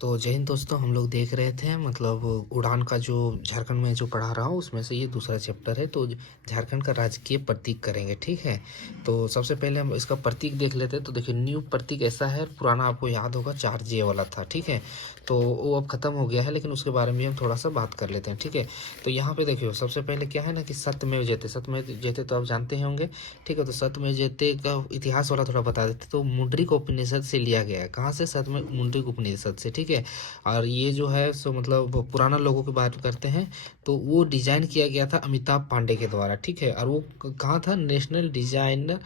तो जय हिंद दोस्तों, हम लोग देख रहे थे मतलब उड़ान का जो झारखंड में जो पढ़ा रहा हूँ उसमें से ये दूसरा चैप्टर है। तो झारखंड का राजकीय प्रतीक करेंगे, ठीक है। तो सबसे पहले हम इसका प्रतीक देख लेते हैं। तो देखिए न्यू प्रतीक ऐसा है, पुराना आपको याद होगा 4J वाला था, ठीक है। तो वो अब ख़त्म हो गया है, लेकिन उसके बारे में हम थोड़ा सा बात कर लेते हैं, ठीक है। तो यहाँ पे देखियो सबसे पहले क्या है ना कि सत्यमेव जयते। सत्यमेव जयते तो आप जानते ही होंगे, ठीक है। तो सत्यमेव जयते का इतिहास वाला थोड़ा बता देते। तो मुंडरीक उपनिषद से लिया गया है। कहाँ से? सत्यमेव मुंडरीक उपनिषद से, ठीक है। और ये जो है सो मतलब पुराना लोगों की बात करते हैं तो वो डिज़ाइन किया गया था अमिताभ पांडे के द्वारा, ठीक है। और वो कहाँ था? नेशनल डिज़ाइन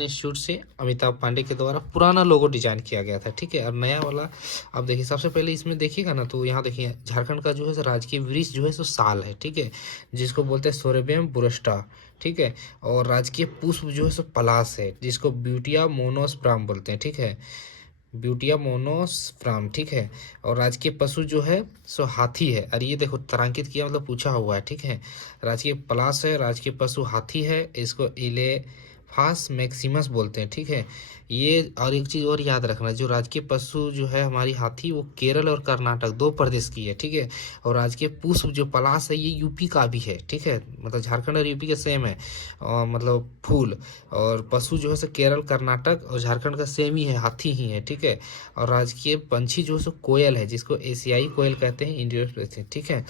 इंस्टीट्यूट से अमिताभ पांडे के द्वारा पुराना लोगो डिज़ाइन किया गया था, ठीक है। और नया वाला अब देखिए, सबसे पहले इसमें देखिएगा ना तो यहाँ देखिए झारखंड का जो है राजकीय वृक्ष जो है सो साल है, ठीक है, जिसको बोलते हैं सोरेबियम बुरस्टा, ठीक है। और राजकीय पुष्प जो है सो पलाश है, जिसको ब्यूटिया मोनोस्पर्म बोलते हैं, ठीक है। ब्यूटिया मोनोस्पर्म, ठीक है। और राजकीय पशु जो है सो हाथी है। और ये देखो तारांकित किया मतलब पूछा हुआ है, ठीक है। राजकीय पलाश है, राजकीय पशु हाथी है, इसको इलेफास मैक्सिमस बोलते हैं, ठीक है। ये और एक चीज़ और याद रखना, जो राजकीय पशु जो है हमारी हाथी वो केरल और कर्नाटक दो प्रदेश की है, ठीक है। और राजकीय पुष्प जो पलाश है ये यूपी का भी है, ठीक है। मतलब झारखंड और यूपी के सेम है, और मतलब फूल। और पशु जो है सो केरल कर्नाटक और झारखंड का सेम ही है, हाथी ही है, ठीक है। और राजकीय पंछी जो है सो कोयल है, जिसको एशियाई कोयल कहते हैं, इंडियन, ठीक है।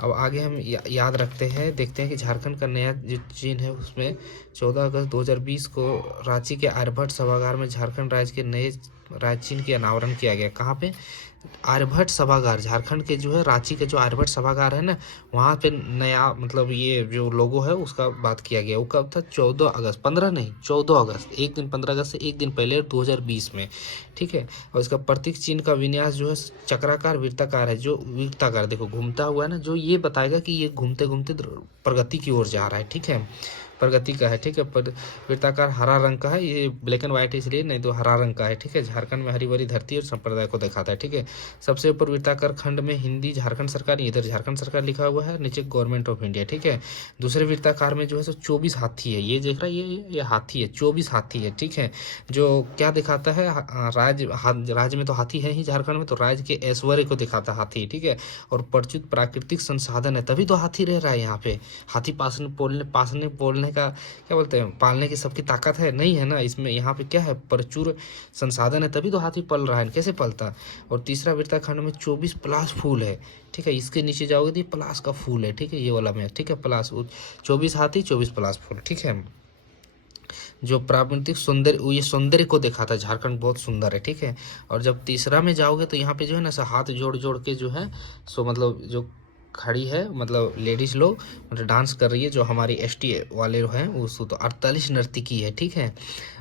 अब आगे हम याद रखते हैं, देखते हैं कि झारखंड का नया जो चिन्ह है उसमें 14 अगस्त 2020 को रांची के आर्यभट्ट सभागार में झारखंड राज्य के नए राज्य चिन्ह के अनावरण किया गया। कहाँ पे? आर्यभट्ट सभागार, झारखंड के जो है रांची के जो आर्यभट्ट सभागार है ना, वहाँ पे नया मतलब ये जो लोगो है उसका बात किया गया। वो कब था? 14 अगस्त, 15 नहीं 14 अगस्त, एक दिन 15 अगस्त से एक दिन पहले 2020 में, ठीक है। और इसका प्रतीक चिन्ह का विन्यास जो है चक्राकार वृत्ताकार है। जो वृत्ताकार देखो घूमता हुआ है ना, जो ये बताएगा कि ये घूमते घूमते प्रगति की ओर जा रहा है, ठीक है, प्रगति का है, ठीक है। वृत्ताकार हरा रंग का है, ये ब्लैक एंड व्हाइट है इसलिए, नहीं तो हरा रंग का है, ठीक है। झारखंड में हरी भरी धरती और संप्रदाय को दिखाता है, ठीक है। सबसे ऊपर वृत्ताकार खंड में हिंदी झारखंड सरकार, इधर झारखंड सरकार लिखा हुआ है, नीचे गवर्नमेंट ऑफ इंडिया, ठीक है। दूसरे वृत्ताकार में जो है सो 24 हाथी है, ये देख रहा है, ये हाथी है, 24 हाथी है, ठीक है। जो क्या दिखाता है? राज्य में तो हाथी है ही झारखंड में, तो राज्य के ऐश्वर्य को दिखाता है हाथी, ठीक है। और प्रचुर प्राकृतिक संसाधन है, तभी तो हाथी रह रहा है यहाँ पे। हाथी पासने बोलने का क्या बोलते हैं, पालने की सबकी ताकत है नहीं है ना इसमें। यहाँ पे क्या है? प्रचुर संसाधन है, तभी तो हाथी पल रहा है, कैसे पलता। और तीसरा वृत्ताखंड में 24 पलाश फूल है, ठीक है। इसके नीचे जाओगे तो ये पलाश का फूल है, ठीक है, ये वाला में, ठीक है। पलाश 24 हाथी 24 पलाश फूल, ठीक है। जो प्राकृतिक सौंदर्य, ये सौंदर्य को दिखाता है, झारखंड बहुत सुंदर है, ठीक है। और जब तीसरा में जाओगे तो यहाँ पे जो है ना हाथ जोड़ जोड़ के जो है सो मतलब जो खड़ी है, मतलब लेडीज लोग मतलब डांस कर रही है, जो हमारी एसटी वाले हैं वो तो 48 नर्तकी है, ठीक है।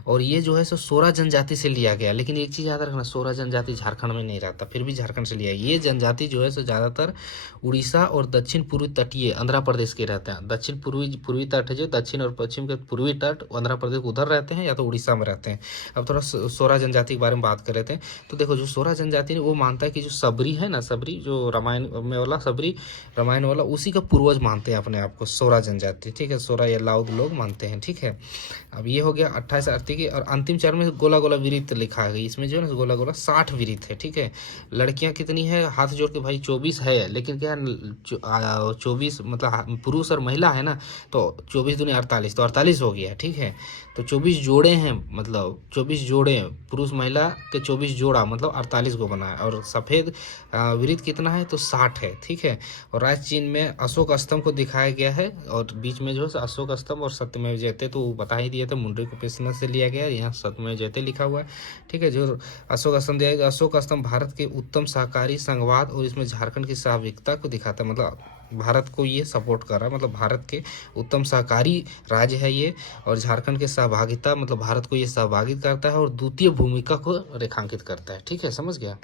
और ये जो है सो 16 जनजाति से लिया गया। लेकिन एक चीज़ याद रखना, 16 जनजाति झारखंड में नहीं रहता, फिर भी झारखंड से लिया। ये जनजाति जो है सो ज़्यादातर उड़ीसा और दक्षिण पूर्वी तटीय आंध्र प्रदेश के रहते हैं। दक्षिण पूर्वी तट है, जो दक्षिण और पश्चिम के पूर्वी तट आंध्र प्रदेश उधर रहते हैं, या तो उड़ीसा में रहते हैं। अब थोड़ा 16 जनजाति के बारे में बात कर रहे थे। तो देखो जो 16 जनजाति वो मानता है कि जो सबरी है ना, सबरी जो रामायण में वाला सबरी, रामायण वाला, उसी का पूर्वज मानते हैं अपने आप को 16 जनजाति, ठीक है। 16 या लाउद लोग मानते हैं, ठीक है। अब ये हो गया 28 आरती की। और अंतिम चरण में गोला गोला विरित लिखा है, इसमें जो है ना गोला गोला 60 विरित है, ठीक है। लड़कियां कितनी है? हाथ जोड़ के भाई 24 है, लेकिन क्या 24 मतलब पुरुष और महिला है ना, तो 24 दूनी 48, तो 48 हो गया, ठीक है। तो 24 जोड़े हैं, मतलब 24 जोड़े पुरुष महिला के 24 जोड़ा मतलब 48 को बना है। और सफ़ेद विरित कितना है? तो 60 है, ठीक है। और राज चिन्ह में अशोक स्तंभ को दिखाया गया है, और बीच में जो है अशोक स्तंभ और सत्यमेव जयते, तो बता ही दिए थे, मुंडरी को प्रश्न से लिया गया, यहाँ सत्यमेव जयते लिखा हुआ है, ठीक है। जो अशोक स्तंभ दिया गया, अशोक स्तंभ भारत के उत्तम सहकारी संघवाद और इसमें झारखंड की सहभागिता को दिखाता है, मतलब भारत को ये सपोर्ट कर रहा है, मतलब भारत के उत्तम सहकारी राज्य है ये। और झारखंड के सहभागिता मतलब भारत को ये सहभागित करता है और द्वितीय भूमिका को रेखांकित करता है, ठीक है, समझ गया।